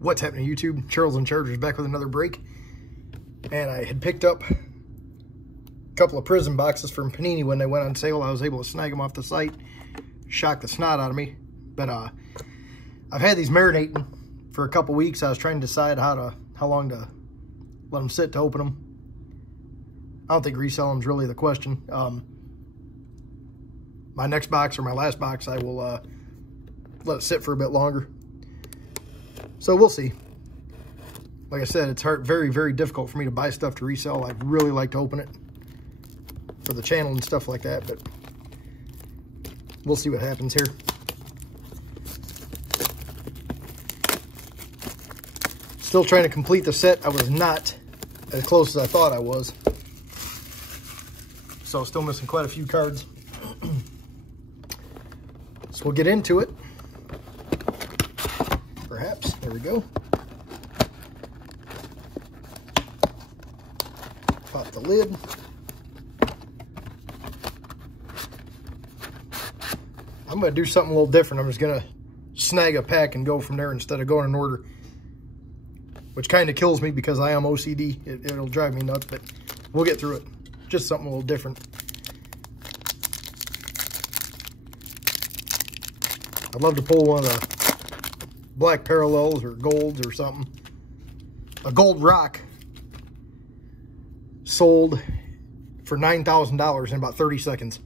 What's happening, YouTube? Charles and Chargers back with another break. And I had picked up a couple of Prizm boxes from Panini when they went on sale. I was able to snag them off the site. Shocked the snot out of me. But I've had these marinating for a couple weeks. I was trying to decide how long to let them sit to open them. I don't think reselling is really the question. My next box or my last box, I will let it sit for a bit longer. So we'll see. Like I said, it's very, very difficult for me to buy stuff to resell. I'd really like to open it for the channel and stuff like that, but we'll see what happens here. Still trying to complete the set. I was not as close as I thought I was. So still missing quite a few cards. So we'll get into it. Perhaps. There we go. Pop the lid. I'm going to do something a little different. I'm just going to snag a pack and go from there instead of going in order. Which kind of kills me because I am OCD. It'll drive me nuts, but we'll get through it. Just something a little different. I'd love to pull one of the black parallels or golds or something. A gold rock sold for $9,000 in about 30 seconds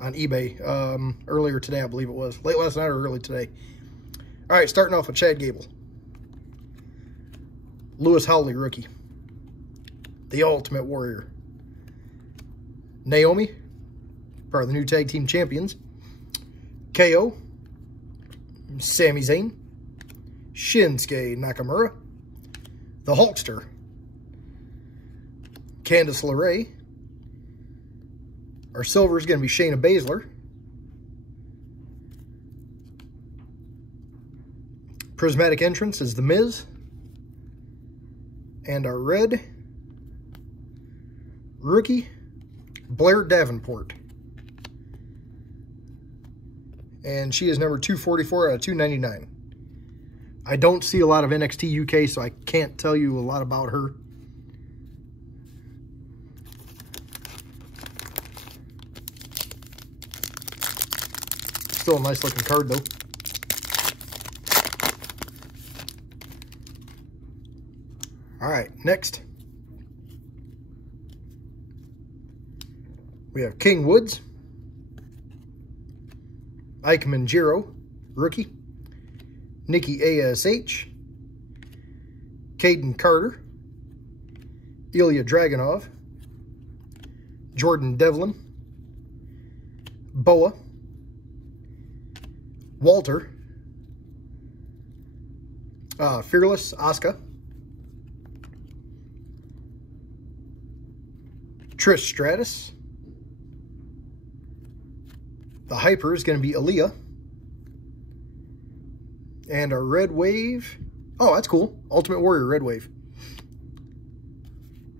on eBay earlier today, I believe it was. Late last night or early today. All right, starting off with Chad Gable. Lewis Howley, rookie. The Ultimate Warrior. Naomi, part of the new tag team champions. KO. Sami Zayn. Shinsuke Nakamura. The Hulkster. Candice LeRae. Our silver is going to be Shayna Baszler. Prismatic entrance is The Miz. And our red rookie, Blair Davenport. And she is number 244 out of 299. I don't see a lot of NXT UK, so I can't tell you a lot about her. Still a nice looking card though. All right, next. We have King Woods. Ike Manjiro, rookie. Nikki ASH. Caden Carter. Ilya Dragunov. Jordan Devlin. Boa. Walter. Fearless Asuka. Trish Stratus. The Hyper is going to be Aaliyah. And our Red Wave. Oh, that's cool. Ultimate Warrior Red Wave.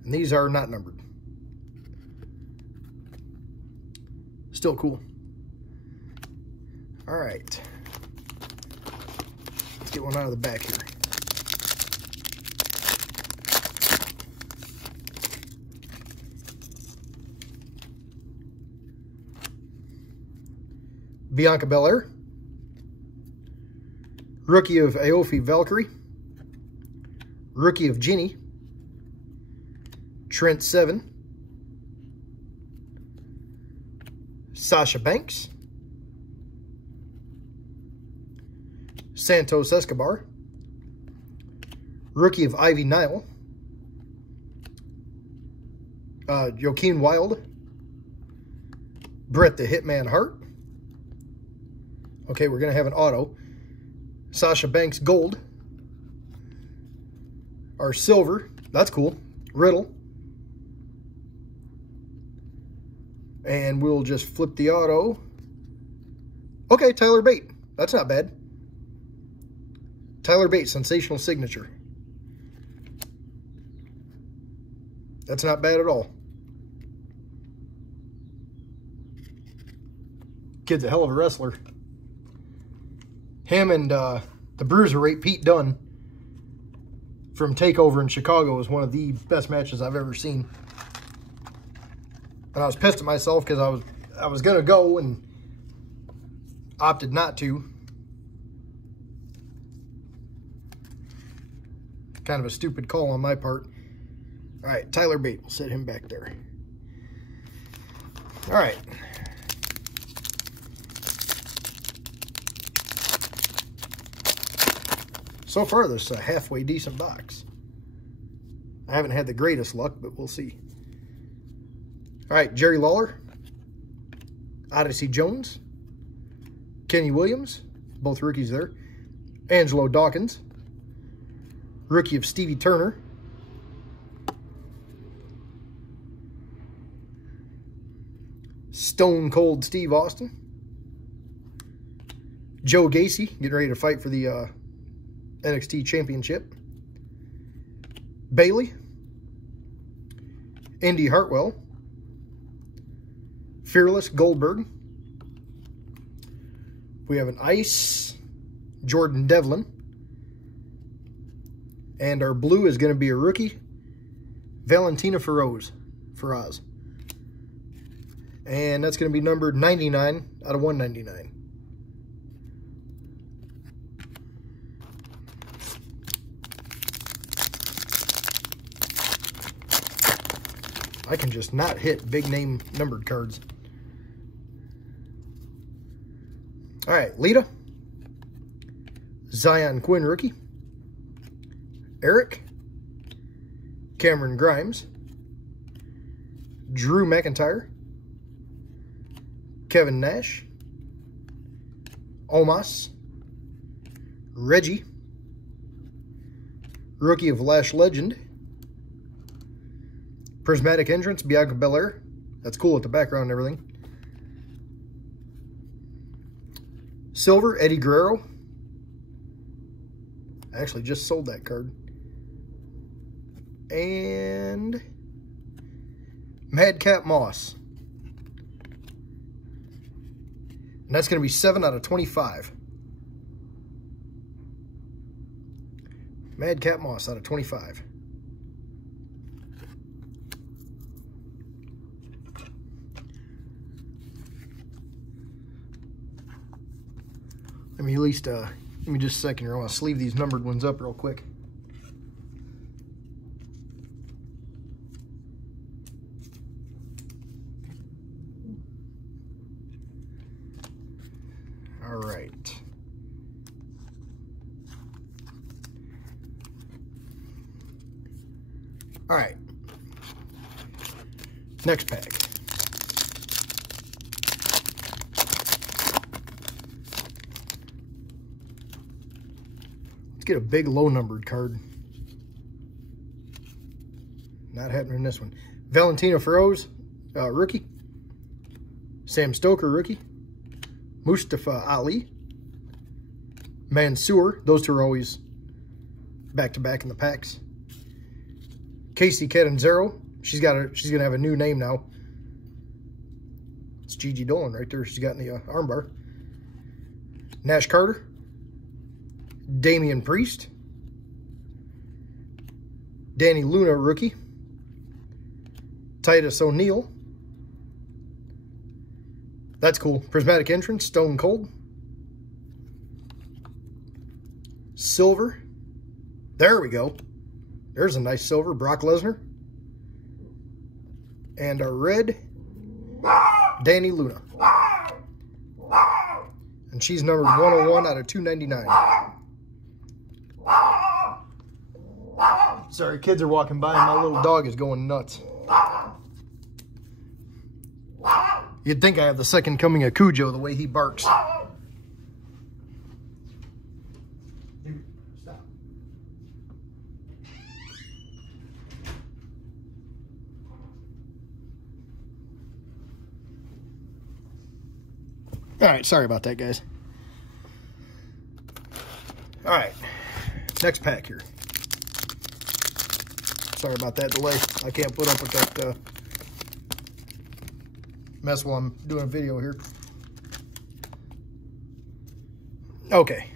And these are not numbered. Still cool. All right. Let's get one out of the back here. Bianca Belair. Rookie of Aofi Valkyrie. Rookie of Ginny. Trent Seven. Sasha Banks. Santos Escobar. Rookie of Ivy Nile. Joaquin Wilde. Bret the Hitman Hart. Okay, we're going to have an auto. Sasha Banks Gold. Our silver. That's cool. Riddle. And we'll just flip the auto. Okay, Tyler Bate. That's not bad. Tyler Bate, sensational signature. That's not bad at all. Kid's a hell of a wrestler. Him and the Bruiserweight Pete Dunne from TakeOver in Chicago was one of the best matches I've ever seen. And I was pissed at myself because I was going to go and opted not to. Kind of a stupid call on my part. All right, Tyler Bate. We'll set him back there. All right. So far, this is a halfway decent box. I haven't had the greatest luck, but we'll see. All right, Jerry Lawler, Odyssey Jones, Kenny Williams, both rookies there, Angelo Dawkins, rookie of Stevie Turner, Stone Cold Steve Austin, Joe Gacy, getting ready to fight for the NXT Championship, Bailey, Indy Hartwell, Fearless Goldberg. We have an Ice, Jordan Devlin. And our blue is going to be a rookie, Valentina Feroz. And that's going to be numbered 99 out of 199. I can just not hit big name numbered cards. All right, Lita, Zion Quinn rookie, Eric, Cameron Grimes, Drew McIntyre, Kevin Nash, Omos, Reggie, rookie of Lash Legend, Prismatic Entrance, Bianca Belair. That's cool with the background and everything. Silver, Eddie Guerrero. I actually just sold that card. And Madcap Moss. And that's going to be 7 out of 25. Madcap Moss out of 25. Let me at least, give me just a second here. I want to sleeve these numbered ones up real quick. All right. All right. Next pack. Let's get a big low-numbered card. Not happening in this one. Valentina Feroz, rookie. Sam Stoker, rookie. Mustafa Ali. Mansoor. Those two are always back-to-back in the packs. Casey Catanzaro. She's gonna have a new name now. It's Gigi Dolan right there. She's got in the armbar. Nash Carter. Damian Priest, Danny Luna, rookie, Titus O'Neil. That's cool. Prismatic Entrance, Stone Cold. Silver. There we go. There's a nice silver. Brock Lesnar. And a red, Danny Luna. And she's numbered 101 out of 299. Sorry, kids are walking by and my little dog is going nuts. You'd think I have the second coming of Cujo the way he barks. Dude, stop. All right, sorry about that, guys. All right, next pack here. Sorry about that delay. I can't put up with that mess while I'm doing a video here. Okay.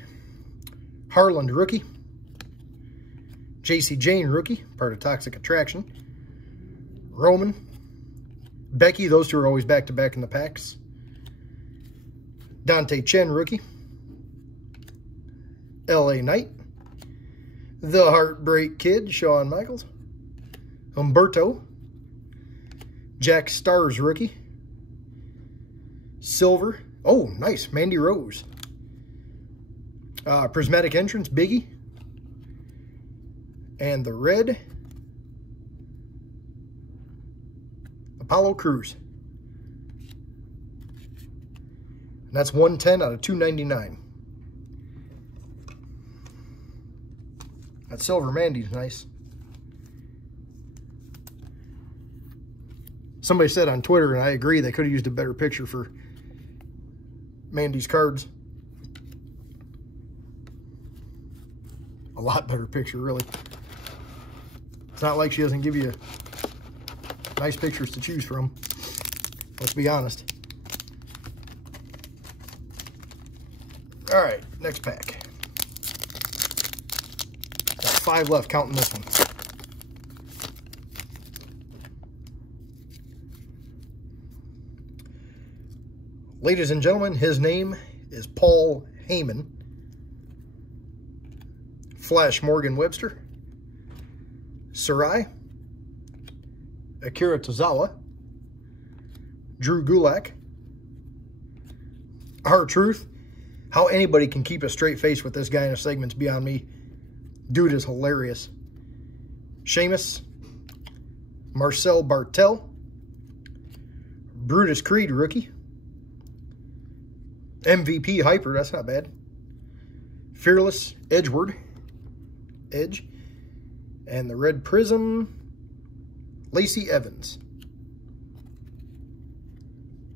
Harland, rookie. JC Jane, rookie, part of Toxic Attraction. Roman. Becky, those two are always back-to-back in the packs. Dante Chen, rookie. LA Knight. The Heartbreak Kid, Shawn Michaels. Humberto. Jack Stars, rookie. Silver. Oh, nice. Mandy Rose. Prismatic Entrance, Biggie. And the red, Apollo Crews. And that's 110 out of 299. That silver Mandy's nice. Somebody said on Twitter, and I agree, they could have used a better picture for Mandy's cards. A lot better picture, really. It's not like she doesn't give you nice pictures to choose from. Let's be honest. All right, next pack. Got 5 left, counting this one. Ladies and gentlemen, his name is Paul Heyman. Flash Morgan Webster. Sarai. Akira Tozawa. Drew Gulak. R-Truth. How anybody can keep a straight face with this guy in a segment's beyond me. Dude is hilarious. Sheamus. Marcel Bartel. Brutus Creed, rookie. MVP Hyper, that's not bad. Fearless Edgeworth. Edge. And the red Prizm, Lacey Evans.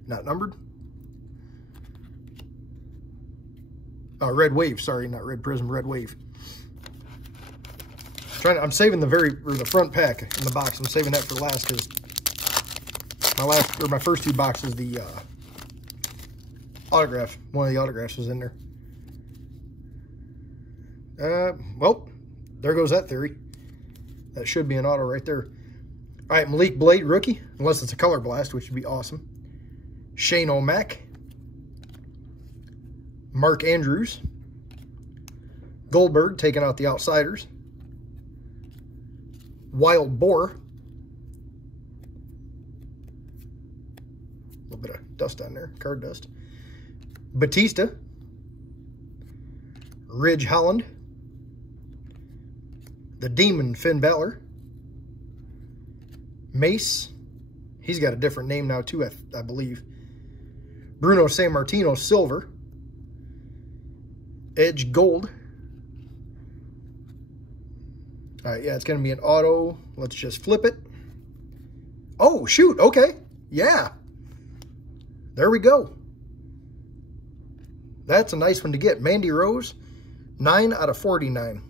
Not numbered. Oh, Red Wave, sorry, not red Prizm, Red Wave. I'm saving the front pack in the box. I'm saving that for last because my first 2 boxes, the autograph, one of the autographs was in there. Well, there goes that theory. That should be an auto right there. All right, Malik Blade, rookie, unless it's a color blast, which would be awesome. Shane O'Mac. Mark Andrews. Goldberg taking out the Outsiders. Wild Boar. A little bit of dust on there, card dust. Batista. Ridge Holland. The Demon, Finn Balor. Mace. He's got a different name now, too, I believe. Bruno Sammartino, Silver. Edge, Gold. All right, yeah, it's going to be an auto. Let's just flip it. Oh, shoot. Okay. Yeah. There we go. That's a nice one to get. Mandy Rose, 9 out of 49.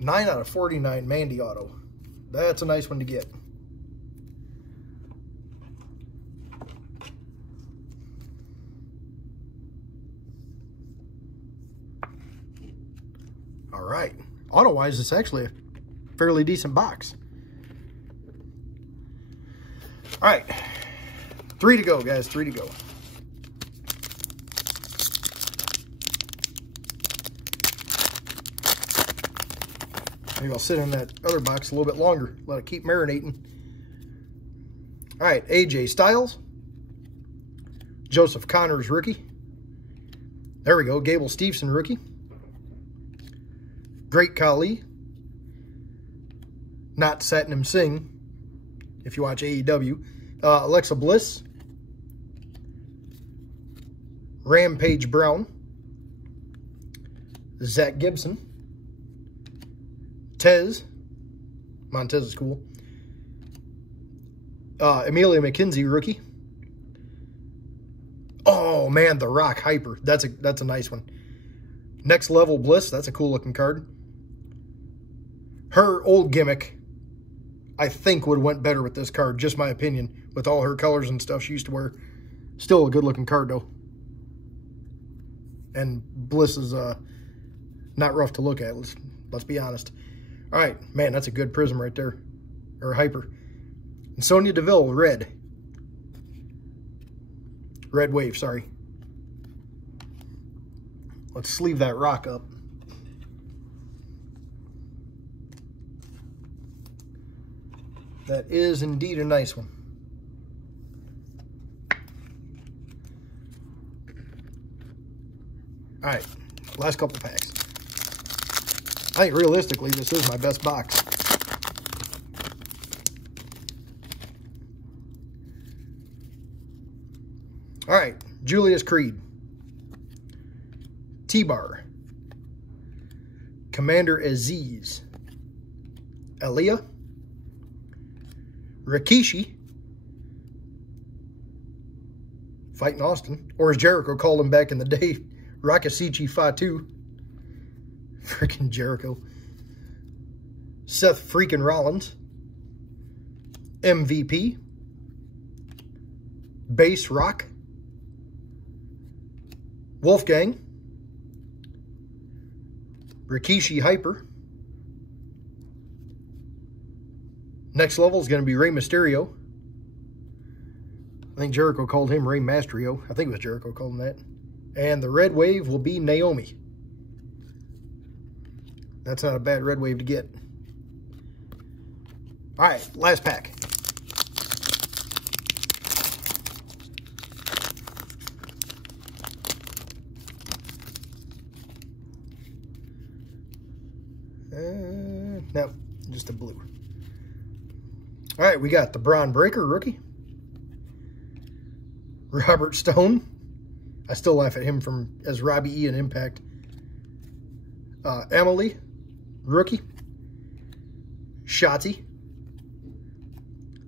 Nine out of 49 Mandy auto. That's a nice one to get. All right. Auto-wise, it's actually a fairly decent box. All right. 3 to go, guys. 3 to go. Maybe I'll sit in that other box a little bit longer. Let it keep marinating. All right, AJ Styles. Joseph Connors, rookie. There we go. Gable Steveson, rookie. Great Khali. Not Satnam Singh, if you watch AEW. Alexa Bliss. Rampage Brown. Zach Gibson. Montez is cool. Amelia McKenzie, rookie. Oh man, The Rock Hyper. That's a nice one. Next Level Bliss. That's a cool looking card. Her old gimmick, I think, would have went better with this card. Just my opinion. With all her colors and stuff she used to wear. Still a good looking card though. And Bliss is not rough to look at. Let's be honest. All right, man, that's a good Prizm right there, or Hyper. And Sonya Deville, red. Red Wave, sorry. Let's sleeve that rock up. That is indeed a nice one. All right, last couple packs. I think realistically, this is my best box. All right, Julius Creed. T-Bar. Commander Aziz. Aaliyah. Rikishi. Fighting Austin. Or as Jericho called him back in the day, Rakasichi Fatu. Freaking Jericho. Seth freaking Rollins. MVP. Base Rock. Wolfgang. Rikishi Hyper. Next level is going to be Rey Mysterio. I think Jericho called him Rey Mysterio. I think it was Jericho called him that. And the red wave will be Naomi. That's not a bad red wave to get. All right, last pack. No, just a blue. All right, we got the Braun Breaker rookie. Robert Stone. I still laugh at him as Robbie E in Impact. Emily, rookie. Shotzi.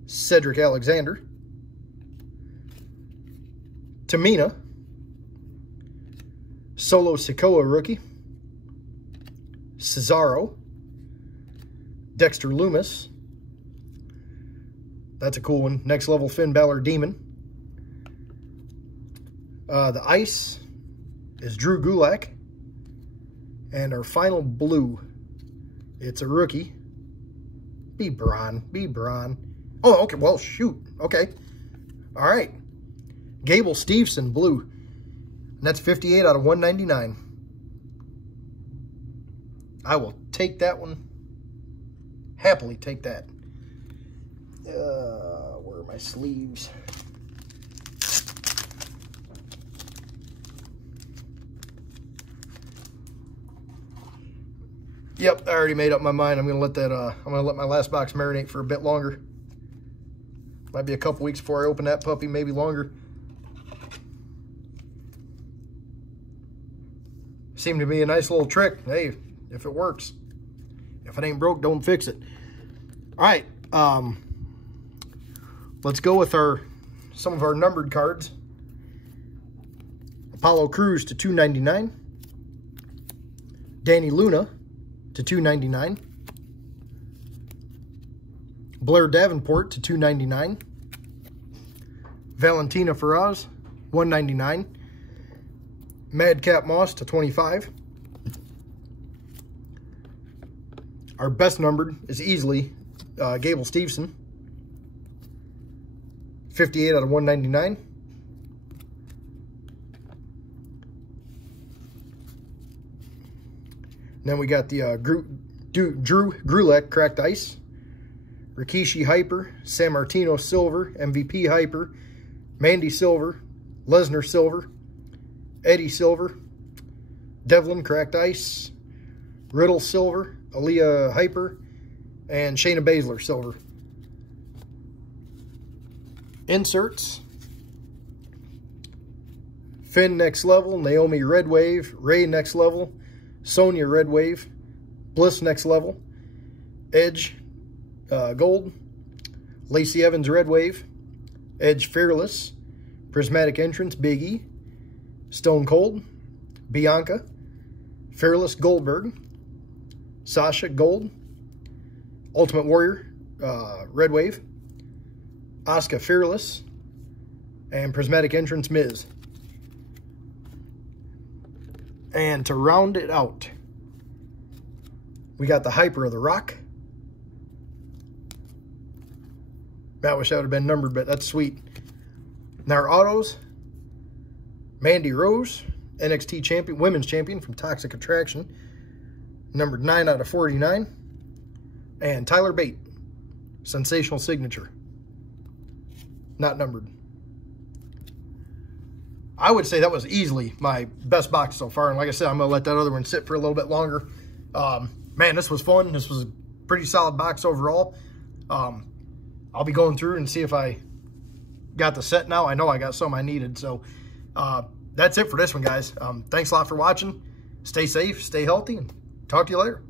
Cedric Alexander. Tamina. Solo Sikoa, rookie. Cesaro. Dexter Lumis. That's a cool one. Next level Finn Balor Demon. The ice is Drew Gulak. And our final blue, it's a rookie. Be Braun. Oh, okay. Well, shoot. Okay. All right. Gable Steveson, blue. And that's 58 out of 199. I will take that one. Happily take that. Where are my sleeves? Yep, I already made up my mind. I'm gonna let that. I'm gonna let my last box marinate for a bit longer. Might be a couple weeks before I open that puppy, maybe longer. Seemed to be a nice little trick. Hey, if it works. If it ain't broke, don't fix it. All right, let's go with some of our numbered cards. Apollo Crews to 299. Danny Luna to 299. Blair Davenport to 299. Valentina Feroz, 199. Madcap Moss to 25. Our best numbered is easily Gable Steveson, 58 out of 199. Then we got the Drew Gulak Cracked Ice, Rikishi Hyper, San Martino Silver, MVP Hyper, Mandy Silver, Lesnar Silver, Eddie Silver, Devlin Cracked Ice, Riddle Silver, Aaliyah Hyper, and Shayna Baszler Silver. Inserts. Finn Next Level, Naomi Red Wave, Ray Next Level, Sonya Red Wave, Bliss Next Level, Edge Gold, Lacey Evans Red Wave, Edge Fearless, Prismatic Entrance Big E, Stone Cold, Bianca, Fearless Goldberg, Sasha Gold, Ultimate Warrior Red Wave, Asuka Fearless, and Prismatic Entrance Miz. And to round it out, we got the Hyper of The Rock. I wish that would have been numbered, but that's sweet. Now our autos, Mandy Rose, NXT champion, women's champion from Toxic Attraction, numbered 9 out of 49. And Tyler Bate, Sensational Signature, not numbered. I would say that was easily my best box so far. And like I said, I'm going to let that other one sit for a little bit longer. Man, this was fun. This was a pretty solid box overall. I'll be going through and see if I got the set now. I know I got some I needed. So that's it for this one, guys. Thanks a lot for watching. Stay safe, stay healthy, and talk to you later.